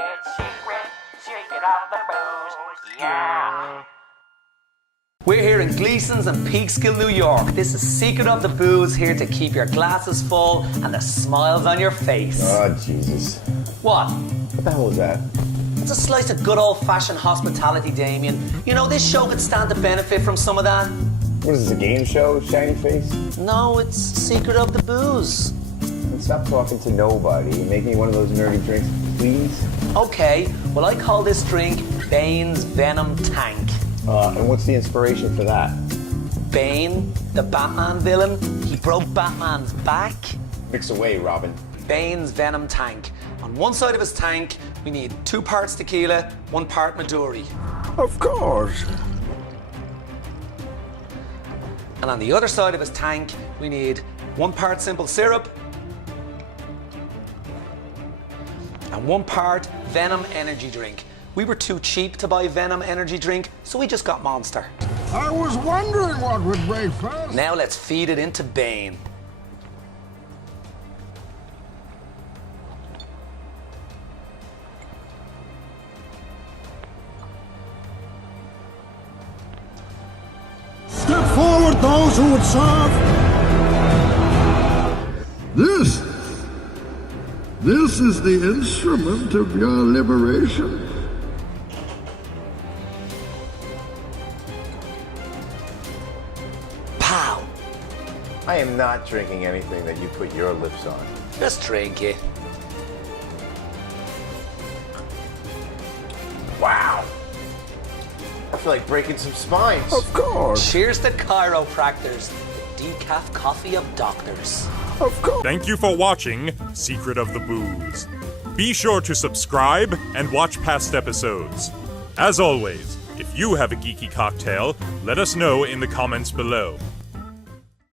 It's secret of the booze, yeah. We're here in Gleason's in Peekskill, New York. This is Secret of the Booze, here to keep your glasses full and the smiles on your face. Oh, Jesus. What? What the hell was that? It's a slice of good old-fashioned hospitality, Damien. You know, this show could stand to benefit from some of that. What is this, a game show, Shiny Face? No, it's Secret of the Booze. And stop talking to nobody and make me one of those nerdy drinks, please. Okay, well, I call this drink Bane's Venom Tank. And what's the inspiration for that? Bane, the Batman villain, he broke Batman's back. Mix away, Robin. Bane's Venom Tank. On one side of his tank, we need 2 parts tequila, 1 part Midori. Of course. And on the other side of his tank, we need 1 part simple syrup and 1 part Venom energy drink. We were too cheap to buy Venom energy drink, so we just got Monster. I was wondering what would break first. Now let's feed it into Bane. Step forward, those who would serve. This is the instrument of your liberation. Pow! I am not drinking anything that you put your lips on. Just drink it. Wow! I feel like breaking some spines. Of course. Cheers to chiropractors, the decaf coffee of doctors. Of course. Thank you for watching Secret of the Booze. Be sure to subscribe and watch past episodes. As always, if you have a geeky cocktail, let us know in the comments below.